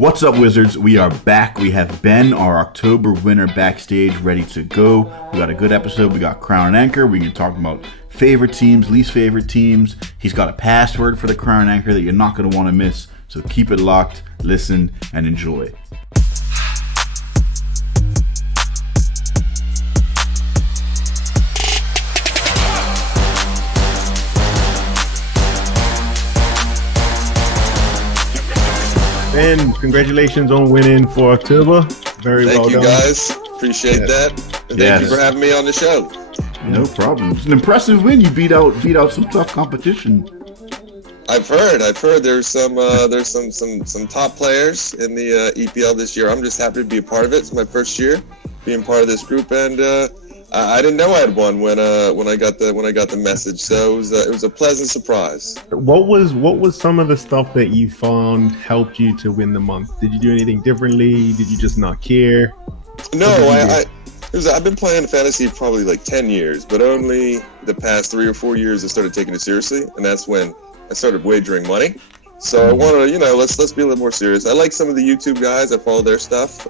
What's up, Wizards? We are back. We have Ben, our October winner, backstage, ready to go. We got a good episode. We got Crown and Anchor. We can talk about favorite teams, least favorite teams. He's got a password for the Crown and Anchor that you're not going to want to miss. So keep it locked, listen, and enjoy. Ben, congratulations on winning for October. Very well done. Thank you, guys. Appreciate that. And thank you for having me on the show. No problem. It's an impressive win. You beat out some tough competition. I've heard there's some top players in the EPL this year. I'm just happy to be a part of it. It's my first year being part of this group, and I didn't know I had won when I got the message. So it was a pleasant surprise. What was some of the stuff that you found helped you to win the month? Did you do anything differently? Did you just not care? No, I've been playing fantasy probably like 10 years, but only the past 3 or 4 years I started taking it seriously, and that's when I started wagering money. So I wanted to, let's be a little more serious. I like some of the YouTube guys. I follow their stuff.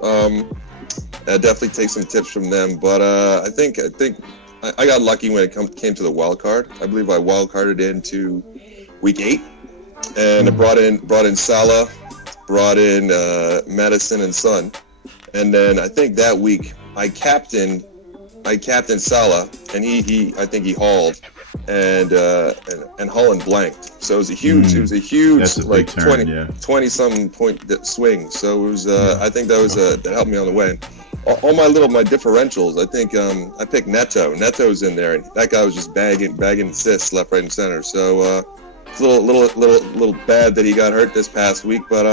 I definitely take some tips from them, but I think I got lucky when it came to the wild card. I believe I wild carded into week 8, and I brought in Salah, brought in Madison and Son, and then I think that week I captained Salah, and I think he hauled, and Holland blanked. So it was a huge like 20 some point swing. So it was I think that helped me on the way. All my differentials, I think I picked Neto. Neto's in there, and that guy was just bagging assists left, right, and center. So it's a little bad that he got hurt this past week, but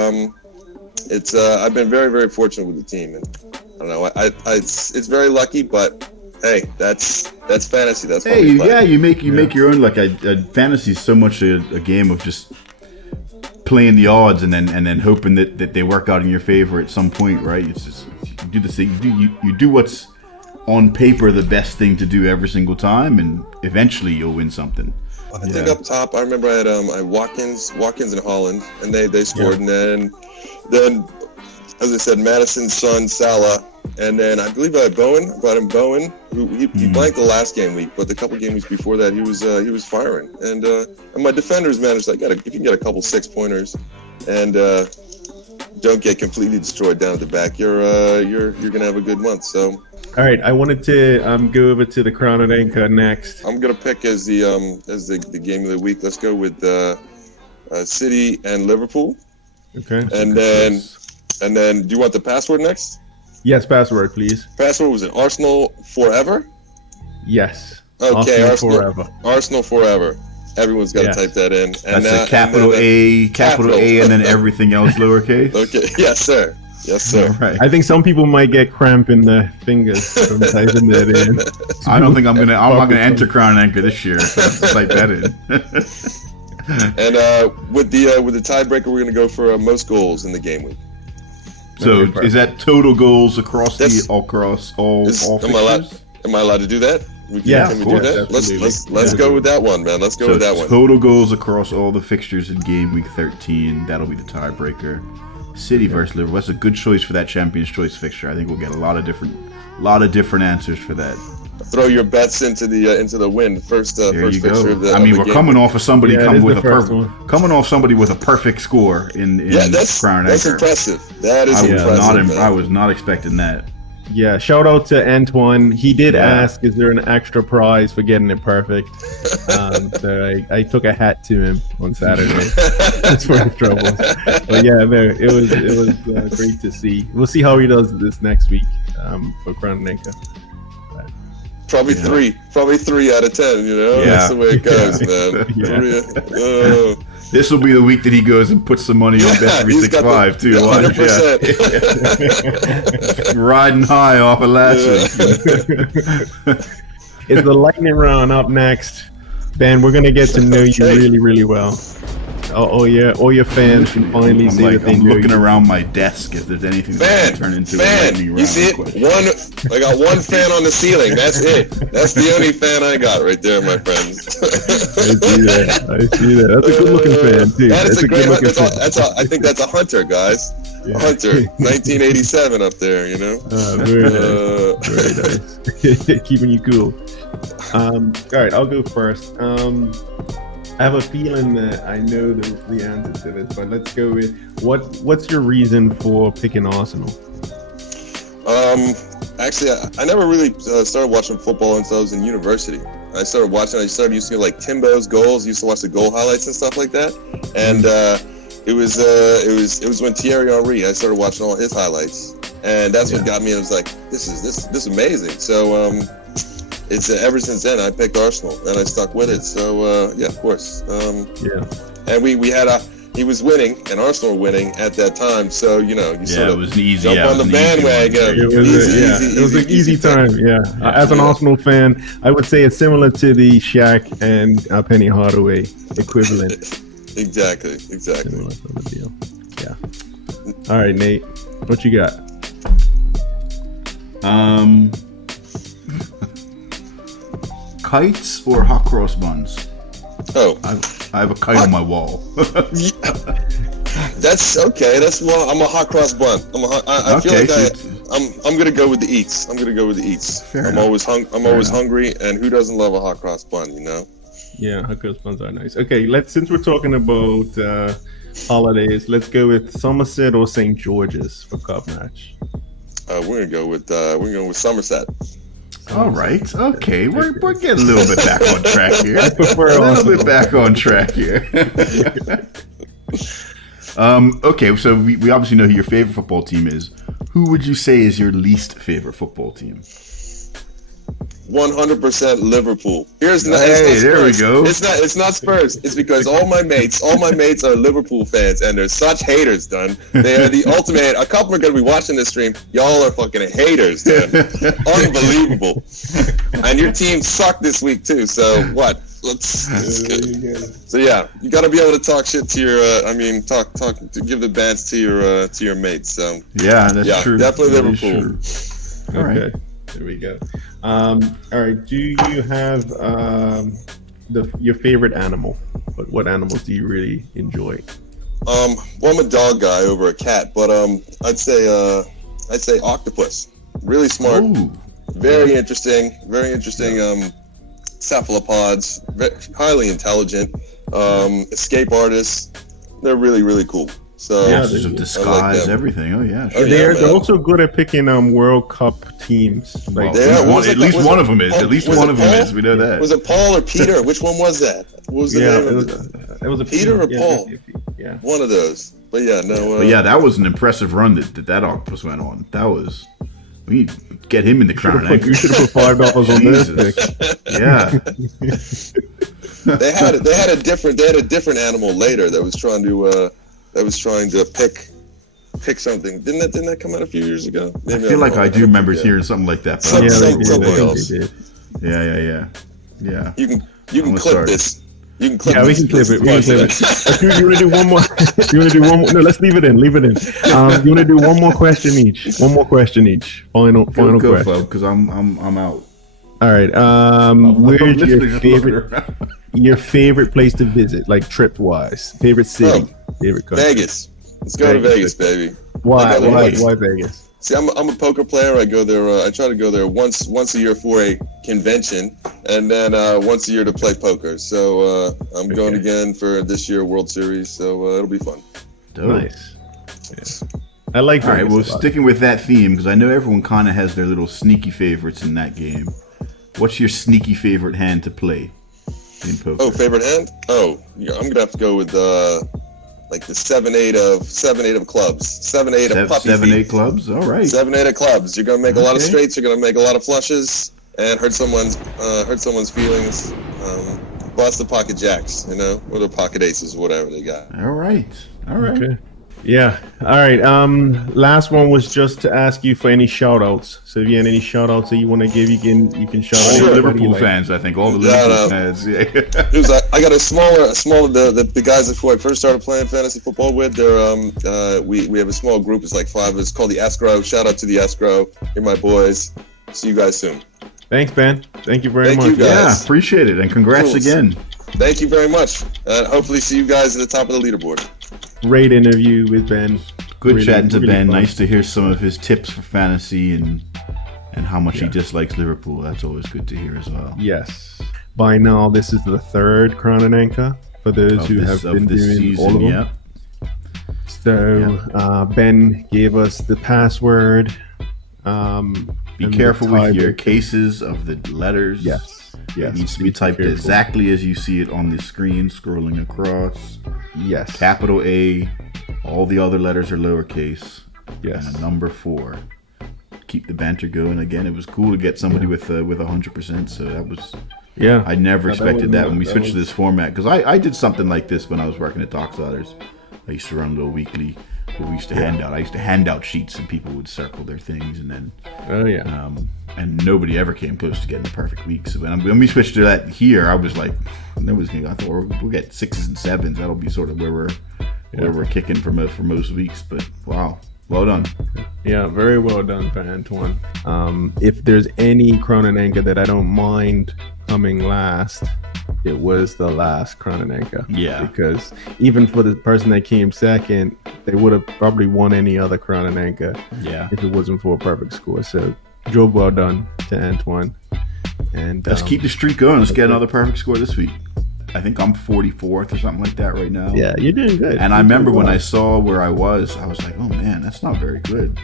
it's I've been very, very fortunate with the team, and I don't know, it's very lucky, but hey, that's fantasy. That's you make your own. Like fantasy is so much a game of just playing the odds and then hoping that they work out in your favor at some point, right? It's just you do the same. You do what's on paper the best thing to do every single time, and eventually you'll win something. I think up top, I remember I had Watkins and Holland, and they scored, and then as I said, Madison, Son, Salah, and then I believe I had Bowen. I brought in Bowen, who he blanked the last game week, but the couple game weeks before that he was firing, and my defenders managed. If you can get a couple 6-pointers, and don't get completely destroyed down at the back, you're gonna have a good month. So. All right, I wanted to go over to the Crown and Anchor next. I'm gonna pick as the game of the week. Let's go with City and Liverpool. Okay. And then, do you want the password next? Yes, password, please. Password was it Arsenal forever? Yes. Okay, Arsenal forever. Arsenal forever. Everyone's got to type that in. And that's a capital A, and then everything else lowercase. Okay. Yes, sir. Yes, sir. Right. I think some people might get cramp in the fingers from typing that in. I don't think I'm not gonna enter Crown and Anchor this year. So type that in. And with the tiebreaker, we're gonna go for most goals in the game week. So is that total goals across all fixtures? Am I allowed to do that? Can we do that? Let's go with that one, man. Let's go with that one. Total goals across all the fixtures in game week 13. That'll be the tiebreaker. City versus Liverpool. That's a good choice for that Champions Choice fixture. I think we'll get a lot of different answers for that. Throw your bets into the win. First fixture of the. I mean, we're coming off of somebody coming with a perfect score in Crown and Anchor. That's impressive. That is impressive. I was not expecting that. Yeah, shout out to Antoine. He did ask, is there an extra prize for getting it perfect? So I took a hat to him on Saturday. That's for the trouble. But yeah, it was great to see. We'll see how he does this next week for Crown and Anchor. Probably 3 out of 10. That's the way it goes, man. This will be the week that he goes and puts some money on Bet365 too. 100%. Riding high off of last week. It's the lightning round up next. Ben, we're gonna get to know you really, really well. All your fans can finally see that they know you. I'm looking around my desk if there's anything that can turn into a lightning round. You see it? I got one fan on the ceiling. That's it. That's the only fan I got right there, my friends. I see that. That's a good-looking fan, too. That is a great fan. I think that's a hunter, guys. Hunter, 1987 up there, you know. Very nice. Very nice. Keeping you cool. All right, I'll go first. I have a feeling that I know the answer to this, but let's go with what's your reason for picking Arsenal? Actually, I never really started watching football until I was in university. I started used to get like Timbo's goals. Used to watch the goal highlights and stuff like that. And it was when Thierry Henry. I started watching all his highlights, and that's what got me. I was like, this is amazing. So it's ever since then I picked Arsenal and I stuck with it. So yeah, of course. And we had he was winning and Arsenal were winning at that time. So sort of it was an easy, jump on the bandwagon. It was an easy time. Yeah. As an Arsenal fan, I would say it's similar to the Shaq and Penny Hardaway equivalent. Exactly. Similar sort of deal. Yeah. All right, Nate, what you got? Kites or hot cross buns? Oh, I have a kite on my wall. That's okay. I'm a hot cross bun. I feel like I'm gonna go with the eats. Fair I'm enough. always hungry, and who doesn't love a hot cross bun? Yeah, hot cross buns are nice. Okay, since we're talking about holidays, let's go with Somerset or St. George's for cup match. We're gonna go with Somerset. All right. Okay. We're getting a little bit back on track here. I prefer a little Arsenal. bit back on track here. Okay. So we obviously know who your favorite football team is. Who would you say is your least favorite football team? 100% Liverpool. There we go. It's not Spurs. It's because all my mates are Liverpool fans, and they're such haters, done. They are the ultimate. A couple are gonna be watching this stream. Y'all are fucking haters, done. Unbelievable. And your team sucked this week too. So what? So yeah, you got to be able to talk shit to your. To give the bands to your mates. So yeah, that's true. Definitely that Liverpool. All right. Okay. There we go. All right. Do you have your favorite animal? What animals do you really enjoy? Well, I'm a dog guy over a cat, but I'd say octopus. Really smart, very interesting. Cephalopods, highly intelligent, escape artists. They're really, really cool. So Masters of disguise, everything. Oh yeah, sure. They're also good at picking World Cup teams. Like at least one of them is. At least one of them is. We know that. Was it Paul or Peter? Which one was that? What was the name of it? It was a Peter or Paul? Yeah, one of those. But yeah, no. But yeah, that was an impressive run that octopus went on. That was. We need to get him in the crown. You should have put $5 on this pick. Yeah. They had a different animal later that was trying to pick something. Didn't that come out a few years ago? Maybe I feel like I do remember hearing something like that. But something else. Yeah. You can clip this. You can clip we can clip it. You want to do one more? No, let's leave it in. You want to do one more question each? Final Go question. because I'm out. All right. Where's your favorite place to visit, like trip wise? Favorite city? Favorite country? Vegas. Let's go to Vegas, baby. Why Vegas? See, I'm a poker player. I go there. I try to go there once a year for a convention, and then once a year to play poker. So I'm going again for this year World Series. So it'll be fun. Dope. Nice. Yeah. I like Vegas. All right. Well, sticking with that theme, because I know everyone kind of has their little sneaky favorites in that game. What's your sneaky favorite hand to play in poker? Oh, favorite hand? Oh, yeah, I'm gonna have to go with like the 7-8 of clubs. 7-8 of puppy 7-8 clubs. All right. 7-8 of clubs. You're gonna make a lot of straights. You're gonna make a lot of flushes and hurt someone's feelings. Bust the pocket jacks, or the pocket aces, whatever they got. All right. Okay. Yeah. All right. Last one was just to ask you for any shout outs. So if you had any shout outs that you want to give, you can shout out. All the Liverpool fans, I think. All the Liverpool fans. Yeah. I got a smaller the guys that I first started playing fantasy football with. They're we have a small group. It's like 5. It's called the Escrow. Shout out to the Escrow. You're my boys. See you guys soon. Thanks, Ben. Thank you very much. You guys. Yeah, appreciate it, and congrats again. Thank you very much. And hopefully see you guys at the top of the leaderboard. Great interview with Ben. Good Really, chatting to really Ben. fun. Nice to hear some of his tips for fantasy and how much he Yeah. dislikes Liverpool. That's always good to hear as well. Yes. By now, this is the third Crown and Anchor for those who have been doing all of them. yeah. So Ben gave us the password. Be and the careful with your tiebreaker. cases of the letters. Yes. Yes. It needs to be typed careful. exactly as you see it on the screen, scrolling across. Yes. Capital A. All the other letters are lowercase. Yes. And a number 4. Keep the banter going. Again, it was cool to get somebody with 100%. So that was. Yeah. I never expected that when we that switched to was- this format, because I did something like this when I was working at Docksiders. I used to run a little weekly where we used to hand out. I used to hand out sheets and people would circle their things, and then Oh yeah. and nobody ever came close to getting the perfect week. So when we switched to that here, I was like, nobody's gonna. I thought we'll get 6s and 7s. That'll be sort of where we're kicking for most weeks. But wow, well done. Yeah, very well done for Antoine. If there's any Crown and Anchor that I don't mind coming last, it was the last Crown and Anchor. Yeah. Because even for the person that came second, they would have probably won any other Crown and Anchor Yeah. if it wasn't for a perfect score. So, job well done to Antoine. And Let's keep the streak going. Let's get another perfect score this week. I think I'm 44th or something like that right now. Yeah, you're doing good. And I remember when I saw where I was like, oh man, that's not very good.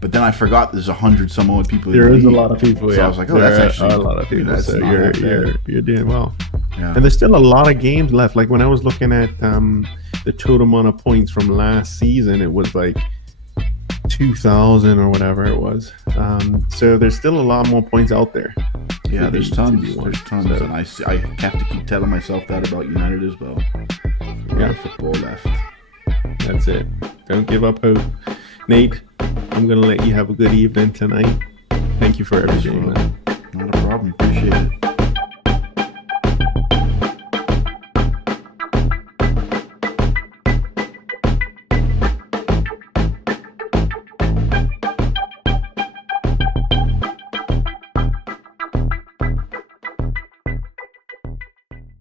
But then I forgot there's 100 some odd people. There in the is a league. lot of people. So Yeah, I was like, oh, that's actually a lot of people. that's So not that bad. you're doing well. Yeah. And there's still a lot of games left. Like when I was looking at the total amount of points from last season, it was like 2,000 or whatever it was. So there's still a lot more points out there. Yeah, to there's be tons. won. There's tons. So, And I have to keep telling myself that about United as well. Yeah. Football left. that's it. Don't give up hope. Nate, I'm going to let you have a good evening tonight. Thank you for everything, man. Not a problem. Appreciate it.